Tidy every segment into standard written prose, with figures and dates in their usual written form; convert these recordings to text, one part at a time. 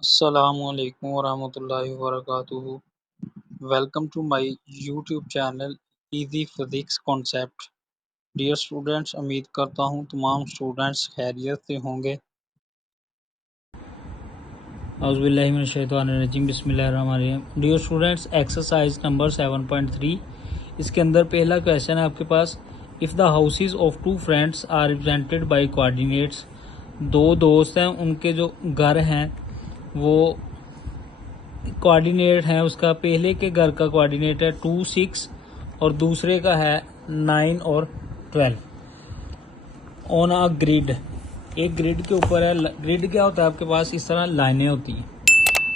Assalamualaikum warahmatullahi wabarakatuh. Welcome to my YouTube channel Easy Physics Concept. Dear students, उम्मीद करता हूँ तमाम students खैरियत से होंगे। औज़ुबिल्लाहिमिनश्शैतानिर्रजीम बिस्मिल्लाहिर्रहमानिर्रहीम। डियर स्टूडेंट्स, एक्सरसाइज नंबर 7.3, इसके अंदर पहला क्वेश्चन है आपके पास। If the houses of two friends are represented by coordinates, दो दोस्त हैं, उनके जो घर हैं वो कोऑर्डिनेट हैं। उसका पहले के घर का कोऑर्डिनेट है 2, 6 और दूसरे का है 9 और 12 ऑन अ ग्रिड। एक ग्रिड के ऊपर है। ग्रिड क्या होता है आपके पास, इस तरह लाइनें होती हैं।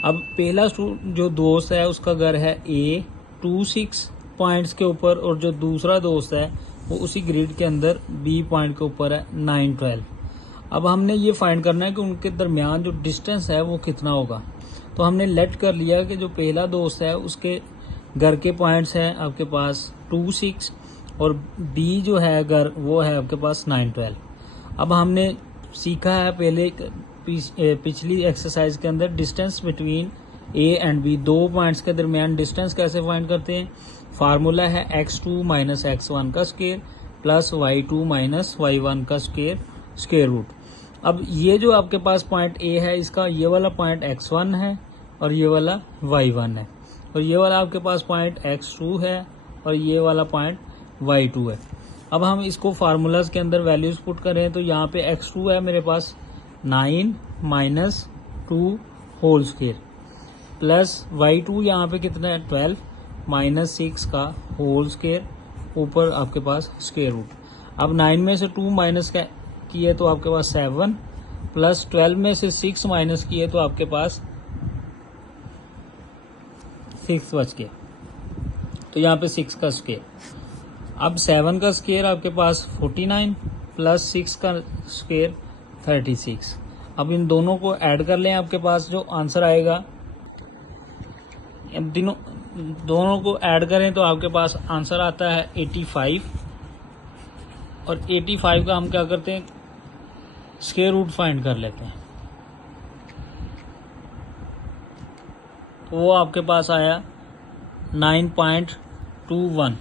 अब पहला जो दोस्त है उसका घर है A 2, 6 पॉइंट्स के ऊपर, और जो दूसरा दोस्त है वो उसी ग्रिड के अंदर B पॉइंट के ऊपर है 9, 12। अब हमने ये फाइंड करना है कि उनके दरमियान जो डिस्टेंस है वो कितना होगा। तो हमने लेट कर लिया कि जो पहला दोस्त है उसके घर के पॉइंट्स हैं आपके पास 2, 6 और B जो है घर वो है आपके पास 9, 12। अब हमने सीखा है पहले पिछली एक्सरसाइज के अंदर distance between A and B, दो पॉइंट्स के दरमियान डिस्टेंस कैसे फाइंड करते हैं। फार्मूला है x2 माइनस x1 का square plus y2 minus y1 का स्क्वायर रूट। अब ये जो आपके पास पॉइंट A है, इसका ये वाला पॉइंट x1 है और ये वाला y1 है, और ये वाला आपके पास पॉइंट x2 है और ये वाला पॉइंट y2 है। अब हम इसको फार्मूलाज के अंदर वैल्यूज पुट करें तो यहाँ पे x2 है मेरे पास 9 minus 2 whole square plus y2 यहाँ पे कितना है 12 माइनस 6 का होल स्क्वायर, ऊपर आपके पास स्क्वायर रूट। अब 9 में से 2 माइनस किए तो आपके पास 7 प्लस 12 में से 6 माइनस किए तो आपके पास 6 बच गया, तो यहाँ पे 6 का स्क्वायर। अब 7 का स्क्वायर आपके पास 49 प्लस 6 का स्क्वायर 36। अब इन दोनों को ऐड कर लें, आपके पास जो आंसर आएगा, दोनों को ऐड करें तो आपके पास आंसर आता है 85। और 85 का हम क्या करते हैं, स्क्वायर रूट फाइंड कर लेते हैं। तो वो आपके पास आया 9.21।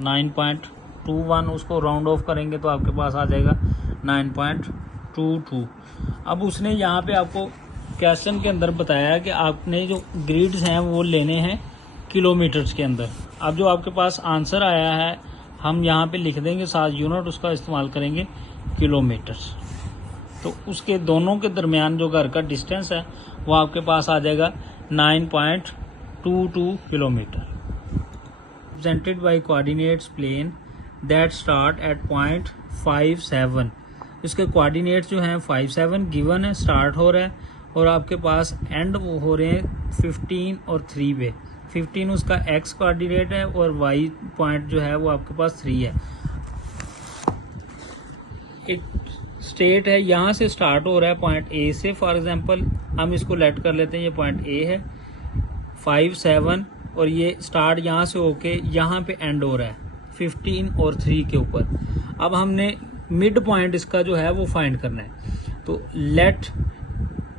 9.21 उसको राउंड ऑफ करेंगे तो आपके पास आ जाएगा 9.22। अब उसने यहाँ पे आपको क्वेश्चन के अंदर बताया कि आपने जो ग्रिड्स हैं वो लेने हैं किलोमीटर्स के अंदर। अब जो आपके पास आंसर आया है हम यहाँ पे लिख देंगे, साथ यूनिट उसका इस्तेमाल करेंगे किलोमीटर्स। तो उसके दोनों के दरमियान जो घर का डिस्टेंस है वो आपके पास आ जाएगा 9.22 kilometre. represented by coordinates plane that start at point 57। इसके कोऑर्डिनेट्स जो हैं 57 गिवन है, स्टार्ट हो रहा है, और आपके पास एंड हो रहे हैं 15 और 3 पे। 15 उसका x कोऑर्डिनेट है और y पॉइंट जो है वो आपके पास 3 है। एक स्टेट है, यहाँ से स्टार्ट हो रहा है पॉइंट A से। फॉर एग्जांपल हम इसको लेट कर लेते हैं, ये पॉइंट A है 5, 7 और ये स्टार्ट यहाँ से होके यहाँ पे एंड हो रहा है 15 और 3 के ऊपर। अब हमने मिड पॉइंट इसका जो है वो फाइंड करना है। तो let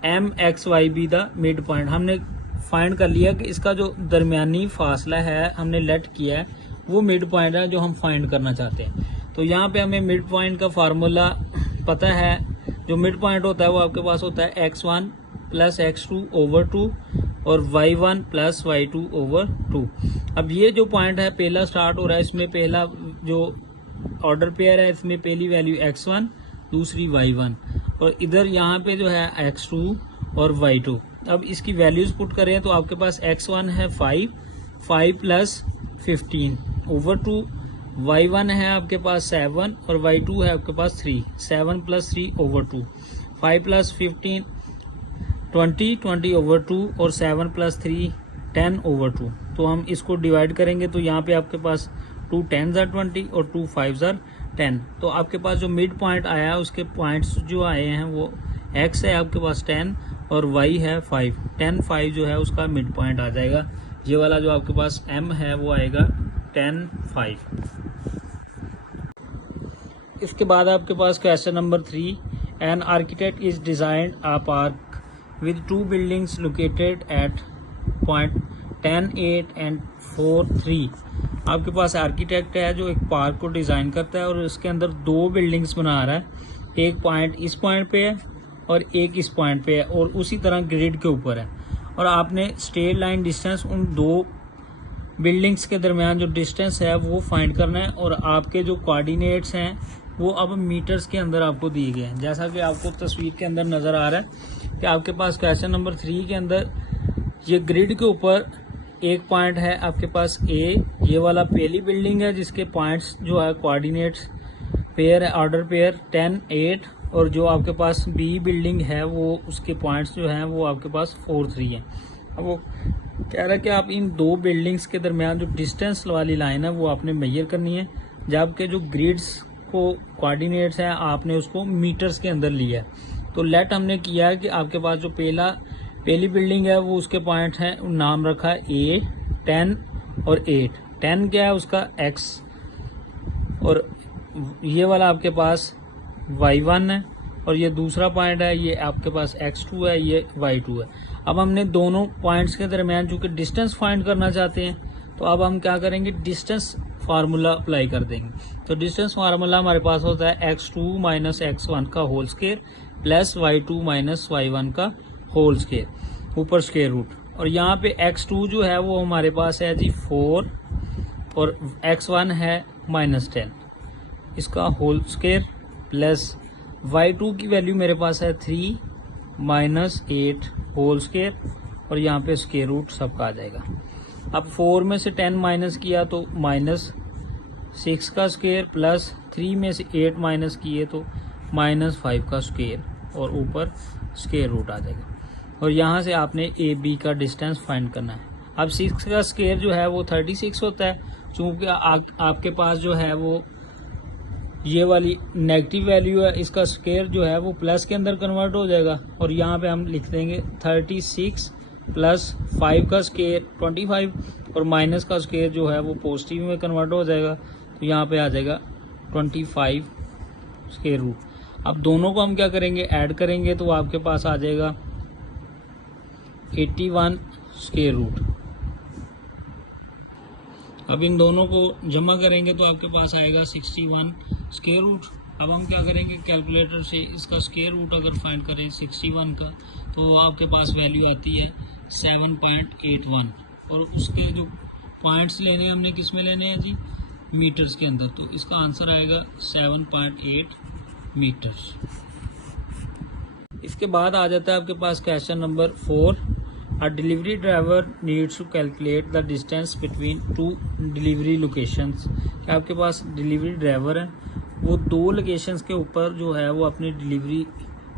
MXY be the mid point. हमने फाइंड कर लिया कि इसका जो दरमियानी फासला है हमने लेट किया है वो मिड पॉइंट है जो हम फाइंड करना चाहते हैं। तो यहाँ पे हमें मिड पॉइंट का फार्मूला पता है। जो मिड पॉइंट होता है वो आपके पास होता है x1 प्लस x2 ओवर 2 और y1 प्लस y2 ओवर 2। अब ये जो पॉइंट है पहला स्टार्ट हो रहा है, इसमें पहला जो ऑर्डर पेयर है इसमें पहली वैल्यू x1 दूसरी y1 और इधर यहाँ पे जो है x2 और y2। अब इसकी वैल्यूज पुट करें तो आपके पास x1 है 5 प्लस 15 ओवर 2, y1 है आपके पास 7 और y2 है आपके पास 3, 7 प्लस 3 ओवर 2, 5 प्लस 15 20 ओवर 2 और 7 प्लस 3 10 ओवर 2। तो हम इसको डिवाइड करेंगे तो यहाँ पे आपके पास 2 10s are 20 और 2 5s are 10। तो आपके पास जो मिड पॉइंट आया है उसके पॉइंट्स जो आए हैं वो x है आपके पास 10 और y है 5। 10 5 जो है उसका मिड पॉइंट आ जाएगा। ये वाला जो आपके पास m है वो आएगा 10 5। इसके बाद आपके पास question number 3, an architect is designed a park with two buildings located at point 10, 8 and 4, 3। आपके पास आर्किटेक्ट है जो एक पार्क को डिज़ाइन करता है और उसके अंदर दो बिल्डिंग्स बना रहा है। एक पॉइंट इस पॉइंट पे है और एक इस पॉइंट पे है और उसी तरह ग्रिड के ऊपर है। और आपने स्ट्रेट लाइन डिस्टेंस उन दो बिल्डिंग्स के दरमियान जो डिस्टेंस है वो फाइंड करना है। और आपके जो कोऑर्डिनेट्स हैं वो अब मीटर्स के अंदर आपको दिए गए हैं। जैसा कि आपको तस्वीर के अंदर नज़र आ रहा है कि आपके पास क्वेश्चन नंबर 3 के अंदर ये ग्रिड के ऊपर एक पॉइंट है आपके पास ए, ये वाला पहली बिल्डिंग है जिसके पॉइंट्स जो है कोऑर्डिनेट्स पेयर है, ऑर्डर पेयर 10, 8। और जो आपके पास बी बिल्डिंग है वो उसके पॉइंट्स जो हैं वो आपके पास 4, 3 हैं। अब वो कह रहा है कि आप इन दो बिल्डिंग्स के दरमियान जो डिस्टेंस वाली लाइन है वो आपने मेजर करनी है, जबकि जो ग्रिड्स को कोऑर्डिनेट्स हैं आपने उसको मीटर्स के अंदर लिया है। तो लेट हमने किया है कि आपके पास जो पहली बिल्डिंग है वो उसके पॉइंट हैं, नाम रखा है ए, 10 और 8। 10 क्या है उसका x और ये वाला आपके पास y1 है और ये दूसरा पॉइंट है ये आपके पास x2 है, ये y2 है। अब हमने दोनों पॉइंट्स के दरमियान चूँकि डिस्टेंस फाइंड करना चाहते हैं तो अब हम क्या करेंगे, डिस्टेंस फार्मूला अप्लाई कर देंगे। तो डिस्टेंस फार्मूला हमारे पास होता है x2 माइनस x1 का whole square plus y2 minus y1 का होल स्क्वायर ऊपर स्क्वायर रूट। और यहाँ पे x2 जो है वो हमारे पास है जी 4 और x1 है -10, इसका होल स्क्वायर प्लस y2 की वैल्यू मेरे पास है 3 माइनस 8 होल स्क्वायर और यहाँ पे स्क्वायर रूट सबका आ जाएगा। अब 4 में से 10 माइनस किया तो -6 का स्क्वायर प्लस 3 में से 8 माइनस किए तो -5 का स्क्वायर और ऊपर स्क्वायर रूट आ जाएगा। और यहाँ से आपने ए बी का डिस्टेंस फाइंड करना है। अब 6 का स्क्वायर जो है वो 36 होता है, चूँकि आपके पास जो है वो ये वाली नेगेटिव वैल्यू है, इसका स्क्वायर जो है वो प्लस के अंदर कन्वर्ट हो जाएगा। और यहाँ पे हम लिख देंगे 36 प्लस 5 का स्क्वायर 25 और माइनस का स्क्वायर जो है वो पॉजिटिव में कन्वर्ट हो जाएगा। तो यहाँ पे आ जाएगा 25 स्क्वायर रूट। अब दोनों को हम क्या करेंगे, ऐड करेंगे तो आपके पास आ जाएगा 81 स्क्वायर रूट। अब इन दोनों को जमा करेंगे तो आपके पास आएगा 61 स्क्वायर रूट। अब हम क्या करेंगे, कैलकुलेटर से इसका स्क्वायर रूट अगर फाइंड करें 61 का तो आपके पास वैल्यू आती है 7.81। और उसके जो पॉइंट्स लेने हैं हमने किस में लेने हैं जी, मीटर्स के अंदर। तो इसका आंसर आएगा 7.8 मीटर्स। इसके बाद आ जाता है आपके पास question number 4। A delivery driver needs to calculate the distance between two delivery locations। क्या आपके पास डिलीवरी ड्राइवर है, वो दो लोकेशंस के ऊपर जो है वो अपनी डिलीवरी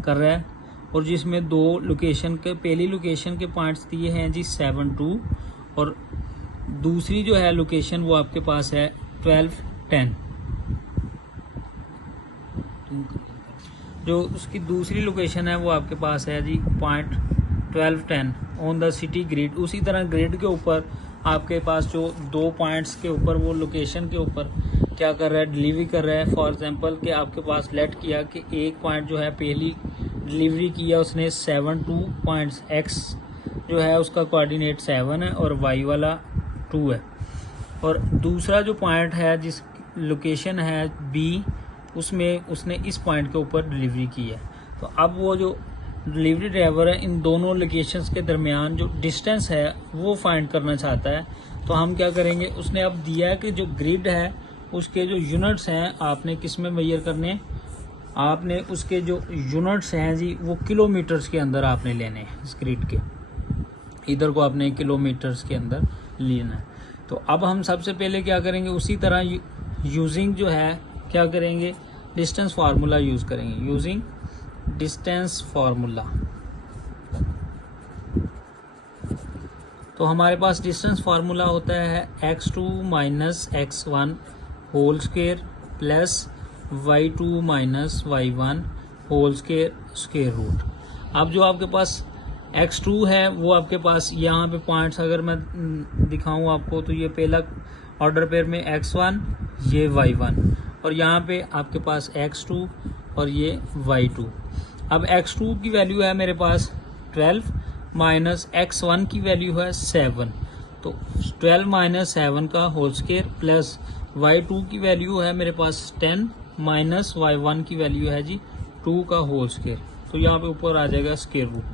कर रहा है और जिसमें दो लोकेशन के, पहली लोकेशन के पॉइंट्स दिए हैं जी 7, 2 और दूसरी जो है लोकेशन वो आपके पास है 12, 10। जो उसकी दूसरी लोकेशन है वो आपके पास है जी point 12, 10 on the city grid. उसी तरह ग्रिड के ऊपर आपके पास जो दो पॉइंट्स के ऊपर वो लोकेशन के ऊपर क्या कर रहा है, डिलीवरी कर रहा है। फॉर एग्जांपल कि आपके पास लेट किया कि एक पॉइंट जो है पहली डिलीवरी किया उसने 7, 2 पॉइंट्स x जो है उसका कोऑर्डिनेट 7 है और y वाला 2 है। और दूसरा जो पॉइंट है जिस लोकेशन है b उसमें उसने इस पॉइंट के ऊपर डिलीवरी की है। तो अब वो जो डिलीवरी ड्राइवर है इन दोनों लोकेशंस के दरमियान जो डिस्टेंस है वो फाइंड करना चाहता है। तो हम क्या करेंगे, उसने अब दिया है कि जो ग्रिड है उसके जो यूनिट्स हैं आपने किस में मेजर करने, आपने उसके जो यूनिट्स हैं जी वो किलोमीटर्स के अंदर आपने लेने हैं। इस ग्रिड के इधर को आपने किलोमीटर्स के अंदर लेना है। तो अब हम सबसे पहले क्या करेंगे, उसी तरह यूजिंग जो है क्या करेंगे, डिस्टेंस फार्मूला यूज़ करेंगे। यूजिंग डिस्टेंस फार्मूला, तो हमारे पास डिस्टेंस फार्मूला होता है x2 minus x1 whole square plus y2 minus y1 whole square square root. अब जो आपके पास x2 है वो आपके पास यहाँ पे पॉइंट्स अगर मैं दिखाऊं आपको तो ये पहला ऑर्डर पेयर में x1 ये y1 और यहाँ पे आपके पास x2 और ये y2। अब x2 की वैल्यू है मेरे पास 12 माइनस x1 की वैल्यू है 7, तो 12 माइनस 7 का होल स्क्वायर प्लस y2 की वैल्यू है मेरे पास 10 माइनस y1 की वैल्यू है जी 2 का होल स्क्वायर। तो यहाँ पे ऊपर आ जाएगा स्क्वायर रूट।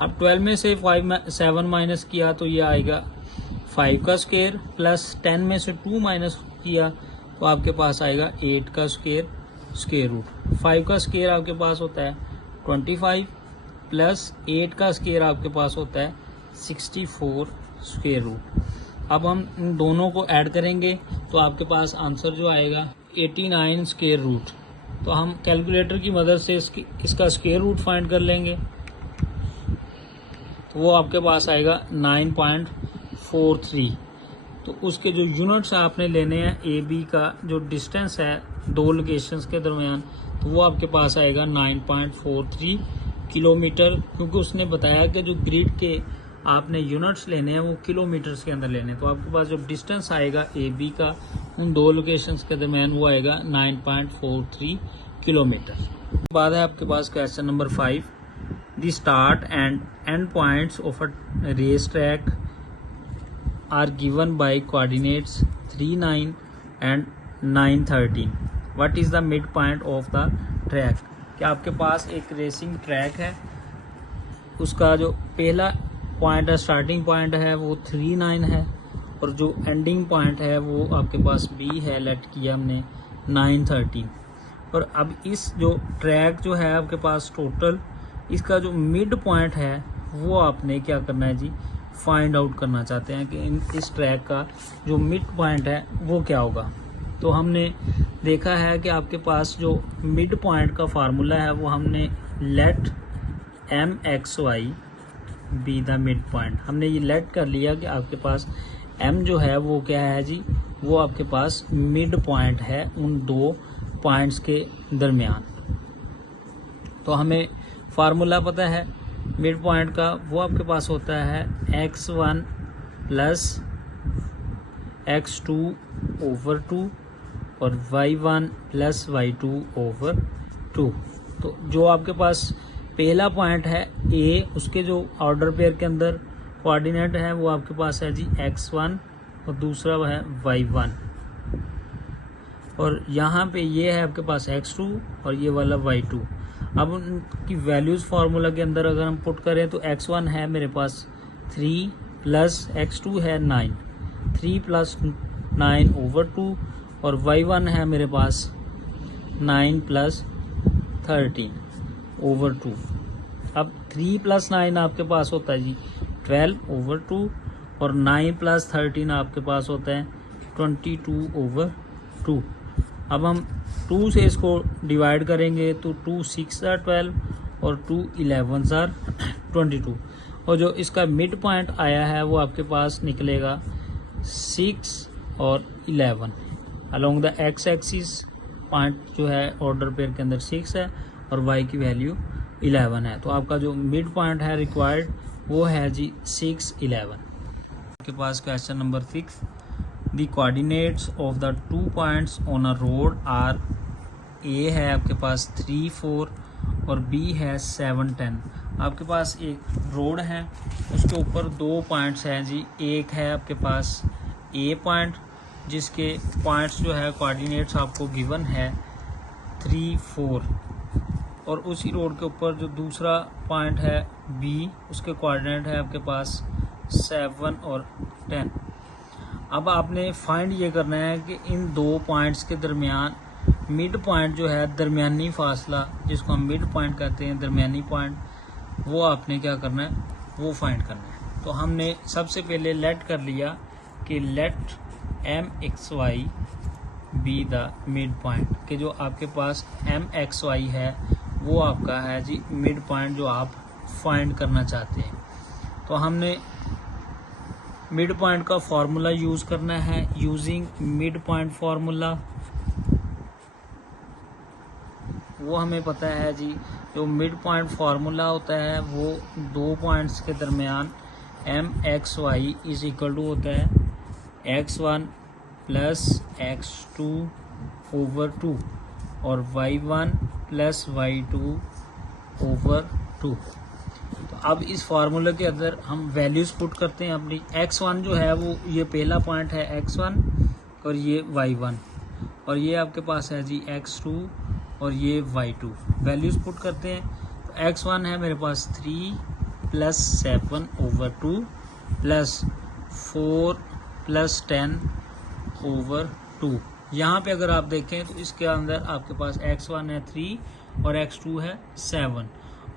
अब 12 में से 7 माइनस किया तो ये आएगा 5 का स्क्वायर प्लस 10 में से 2 माइनस किया तो आपके पास आएगा 8 का स्क्वायर रूट। 5 का स्क्वायर आपके पास होता है 25 प्लस 8 का स्क्वायर आपके पास होता है 64 स्क्वायर रूट। अब हम इन दोनों को ऐड करेंगे तो आपके पास आंसर जो आएगा 89 स्क्वायर रूट। तो हम कैलकुलेटर की मदद से इसका स्क्वायर रूट फाइंड कर लेंगे, तो वो आपके पास आएगा 9.43। तो उसके जो यूनिट्स आपने लेने हैं ए बी का जो डिस्टेंस है दो लोकेशंस के दरमियान, तो वो आपके पास आएगा 9.43 किलोमीटर, क्योंकि उसने बताया कि जो ग्रिड के आपने यूनिट्स लेने हैं वो किलोमीटर्स के अंदर लेने हैं। तो आपके पास जो डिस्टेंस आएगा ए बी का उन दो लोकेशंस के दरमियान वो आएगा 9.43 किलोमीटर। बाद है आपके पास question number 5, the start and end points of a race track are given by coordinates 3, 9 and 9, 13. What is the midpoint of the track? क्या आपके पास एक रेसिंग ट्रैक है, उसका जो पहला पॉइंट है स्टार्टिंग पॉइंट है वो 3, 9 है और जो एंडिंग पॉइंट है वो आपके पास बी है, लेट किया हमने 9, 13। और अब इस जो ट्रैक जो है आपके पास टोटल इसका जो मिड पॉइंट है वो आपने क्या करना है जी फाइंड आउट करना चाहते हैं कि इस ट्रैक का जो मिड पॉइंट है वो क्या होगा। तो हमने देखा है कि आपके पास जो मिड पॉइंट का फार्मूला है वो हमने let M X Y be the mid point, हमने ये लेट कर लिया कि आपके पास एम जो है वो क्या है जी, वो आपके पास मिड पॉइंट है उन दो पॉइंट्स के दरमियान। तो हमें फार्मूला पता है मिड पॉइंट का, वो आपके पास होता है x1 प्लस x2 ओवर 2 और y1 प्लस y2 ओवर 2। तो जो आपके पास पहला पॉइंट है a, उसके जो ऑर्डर पेयर के अंदर कोऑर्डिनेट है वो आपके पास है जी x1 और दूसरा वो है y1, और यहाँ पे ये है आपके पास x2 और ये वाला y2। अब उनकी वैल्यूज़ फार्मूला के अंदर अगर हम पुट करें तो x1 है मेरे पास 3 प्लस x2 है 9, 3 प्लस 9 ओवर 2 और y1 है मेरे पास 9 प्लस 13 ओवर 2। अब 3 प्लस 9 आपके पास होता है जी 12 ओवर 2 और 9 प्लस 13 आपके पास होता है 22 ओवर 2। अब हम 2 से इसको डिवाइड करेंगे तो 2 6 are 12 और 2 11 are 22, और जो इसका मिड पॉइंट आया है वो आपके पास निकलेगा 6 और 11। Along the x axis point जो है ऑर्डर पेयर के अंदर 6 है और y की वैल्यू 11 है। तो आपका जो मिड पॉइंट है रिक्वायर्ड वो है जी 6, 11। आपके पास question number 6, the coordinates of the 2 points on a road are, A है आपके पास 3, 4 और बी है 7, 10। आपके पास एक रोड है, उसके ऊपर 2 पॉइंट्स हैं जी। एक है आपके पास ए पॉइंट जिसके पॉइंट्स जो है कोऑर्डिनेट्स आपको गिवन है 3, 4, और उसी रोड के ऊपर जो दूसरा पॉइंट है बी उसके कोऑर्डिनेट है आपके पास 7 और 10। अब आपने फाइंड ये करना है कि इन दो पॉइंट्स के दरमियान मिड पॉइंट जो है दरमियानी फासला जिसको हम मिड पॉइंट कहते हैं, दरमियानी पॉइंट, वो आपने क्या करना है वो फाइंड करना है। तो हमने सबसे पहले लेट कर लिया कि let M X Y be the mid point, कि जो आपके पास एम एक्स वाई है वो आपका है जी मिड पॉइंट जो आप फाइंड करना चाहते हैं। तो हमने मिड पॉइंट का फार्मूला यूज़ करना है। यूजिंग मिड पॉइंट फार्मूला वो हमें पता है जी, जो मिड पॉइंट फार्मूला होता है वो दो पॉइंट्स के दरमियान M X Y is equal to होता है x1 प्लस x2 ओवर 2 और y1 प्लस y2 ओवर 2। तो अब इस फार्मूले के अंदर हम वैल्यूज़ पुट करते हैं अपनी। x1 जो है वो ये पहला पॉइंट है x1 और ये y1, और ये आपके पास है जी x2 और ये y2। वैल्यूज़ पुट करते हैं तो x1 है मेरे पास 3 + 7/2 + 4 + 10/2। यहाँ पे अगर आप देखें तो इसके अंदर आपके पास x1 है 3 और x2 है 7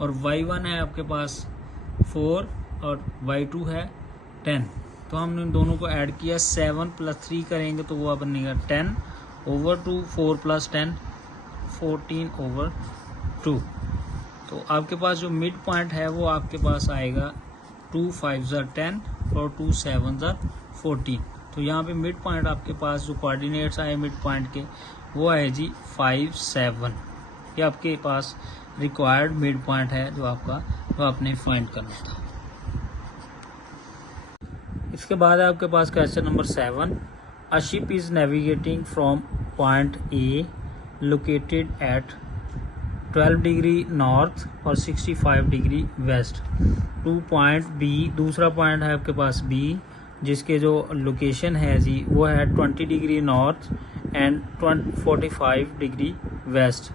और y1 है आपके पास 4 और y2 है 10। तो हमने इन दोनों को ऐड किया, 7 + 3 करेंगे तो वो बनेगा 10/2, 4 + 10 14/2। तो आपके पास जो मिड पॉइंट है वो आपके पास आएगा 2 5 10 और 2 7 14। तो यहाँ पे मिड पॉइंट आपके पास जो कोऑर्डिनेट्स आए मिड पॉइंट के वो है जी 5 7। ये आपके पास रिक्वायर्ड मिड पॉइंट है जो आपने फाइंड करना था। इसके बाद आपके पास question number 7। A ship is navigating from point A located at 12 degree north और 65 degree west to point B. दूसरा पॉइंट है आपके पास बी, जिसके जो लोकेशन है जी वो है 20 degree north and 45 degree west.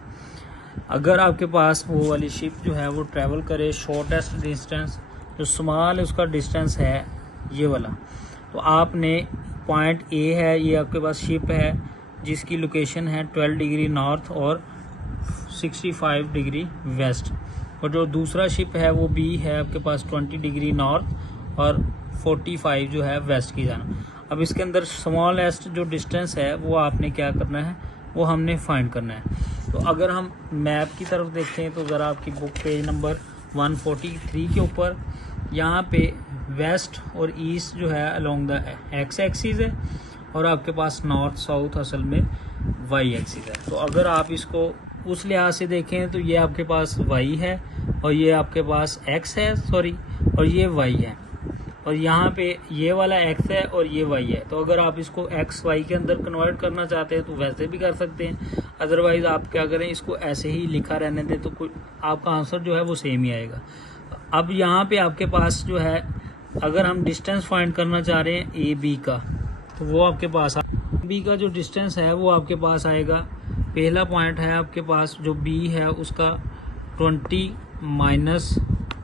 अगर आपके पास वो वाली शिप जो है वो ट्रैवल करे शॉर्टेस्ट डिस्टेंस, जो स्मॉल उसका डिस्टेंस है ये वाला, तो आपने पॉइंट ए है, ये आपके पास शिप है जिसकी लोकेशन है 12 डिग्री नॉर्थ और 65 डिग्री वेस्ट, और जो दूसरा शिप है वो बी है आपके पास 20 डिग्री नॉर्थ और 45 जो है वेस्ट की जाना। अब इसके अंदर स्मॉलेस्ट जो डिस्टेंस है वो आपने क्या करना है, वो हमने फाइंड करना है। तो अगर हम मैप की तरफ देखें तो ज़रा आपकी बुक पेज नंबर 143 के ऊपर यहाँ पे वेस्ट और ईस्ट जो है अलोंग द एक्स एक्सिस है और आपके पास नॉर्थ साउथ असल में वाई एक्सिस है। तो अगर आप इसको उस लिहाज से देखें तो ये आपके पास वाई है और ये आपके पास एक्स है और ये वाई है, और यहाँ पे ये वाला एक्स है और ये वाई है। तो अगर आप इसको एक्स वाई के अंदर कन्वर्ट करना चाहते हैं तो वैसे भी कर सकते हैं, अदरवाइज आप क्या करें, इसको ऐसे ही लिखा रहने दें तो कोई आपका आंसर जो है वो सेम ही आएगा। अब यहाँ पे आपके पास जो है अगर हम डिस्टेंस फाइंड करना चाह रहे हैं ए बी का, तो वो आपके पास बी का जो डिस्टेंस है वो आपके पास आएगा, पहला पॉइंट है आपके पास जो बी है उसका 20 -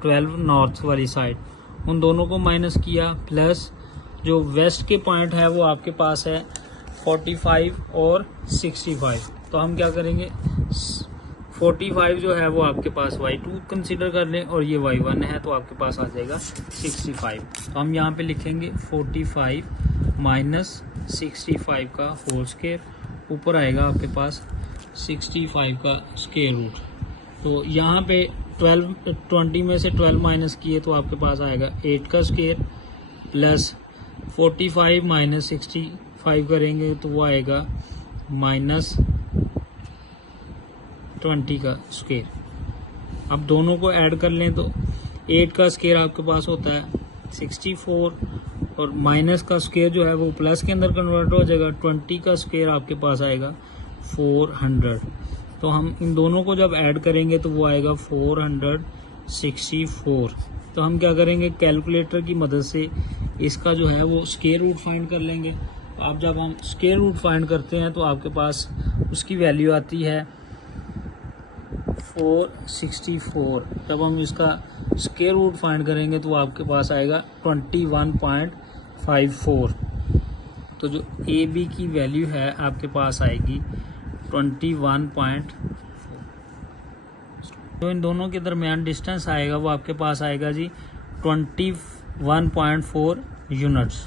12 नॉर्थ वाली साइड, उन दोनों को माइनस किया, प्लस जो वेस्ट के पॉइंट है वो आपके पास है 45 और 65। तो हम क्या करेंगे, 45 जो है वो आपके पास y2 कंसीडर कर लें और ये y1 है तो आपके पास आ जाएगा 65। तो हम यहाँ पे लिखेंगे 45 - 65 का होल स्क्वायर, ऊपर आएगा आपके पास 65 का स्क्वायर रूट। तो यहाँ पे 20 में से 12 माइनस किए तो आपके पास आएगा 8 का स्क्वायर, प्लस 45 - 65 करेंगे तो वो आएगा -20 का स्क्वायर। अब दोनों को ऐड कर लें तो 8 का स्क्वायर आपके पास होता है 64 और माइनस का स्क्वायर जो है वो प्लस के अंदर कन्वर्ट हो जाएगा, 20 का स्क्वायर आपके पास आएगा 400। तो हम इन दोनों को जब ऐड करेंगे तो वो आएगा 464। तो हम क्या करेंगे, कैलकुलेटर की मदद से इसका जो है वो स्क्वायर रूट फाइंड कर लेंगे। तो आप जब हम स्क्वायर रूट फाइंड करते हैं तो आपके पास उसकी वैल्यू आती है 464। जब हम इसका स्क्वायर रूट फाइंड करेंगे तो आपके पास आएगा 21.54। तो जो ए बी की वैल्यू है आपके पास आएगी 21.4। जो इन दोनों के दरमियान डिस्टेंस आएगा वो आपके पास आएगा जी 21.4 यूनिट्स।